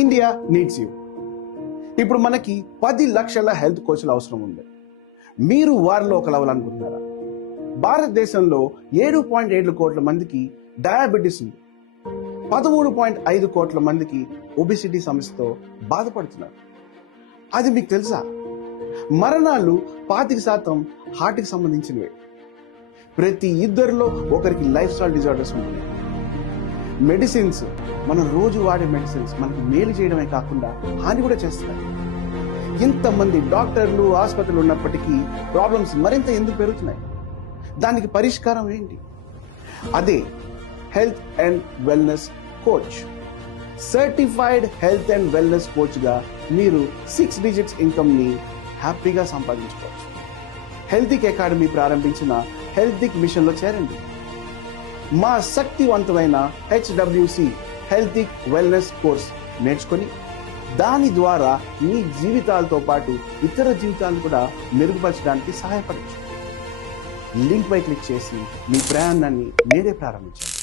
India needs you. ఇప్పుడు మనకి 10 లక్షల హెల్త్ కోచ్ల అవసరం ఉంది. మీరు వారిలో ఒకరు అవ్వాలనుకుంటున్నారా? భారతదేశంలో 7.7 కోట్ల మందికి డయాబెటీస్ ఉంది. 13.5 కోట్ల మందికి ఒబిసిటీ సమస్యతో బాధపడుతున్నారు. అది మీకు తెలుసా? మరణాలు 25% హార్ట్కి సంబంధించినవే. ప్రతి ఇద్దరిలో ఒకరికి లైఫ్ స్టైల్ డిజార్డర్స్ ఉంటుంది. మెడిసిన్స్, మనం రోజు వాడే మెడిసిన్స్ మనకు మేలు చేయడమే కాకుండా హాని కూడా చేస్తున్నాయి. ఇంతమంది డాక్టర్లు, ఆసుపత్రులు ఉన్నప్పటికీ ప్రాబ్లమ్స్ మరింత ఎందుకు పెరుగుతున్నాయి? దానికి పరిష్కారం ఏంటి? అదే health and wellness coach. Certified health and wellness కోచ్గా మీరు 6 డిజిట్స్ ఇన్కమ్ని హ్యాపీగా సంపాదించుకోవచ్చు. హెల్తిక్ అకాడమీ ప్రారంభించిన హెల్తిక్ మిషన్లో చేరండి. మా శక్తివంతమైన HWC హెల్తిక్ వెల్నెస్ కోర్స్ నేర్చుకొని దాని ద్వారా మీ జీవితాలతో పాటు ఇతర జీవితాలను కూడా మెరుగుపరచడానికి సహాయపడవచ్చు. లింక్ పై క్లిక్ చేసి మీ ప్రయాణాన్ని నేడే ప్రారంభించండి.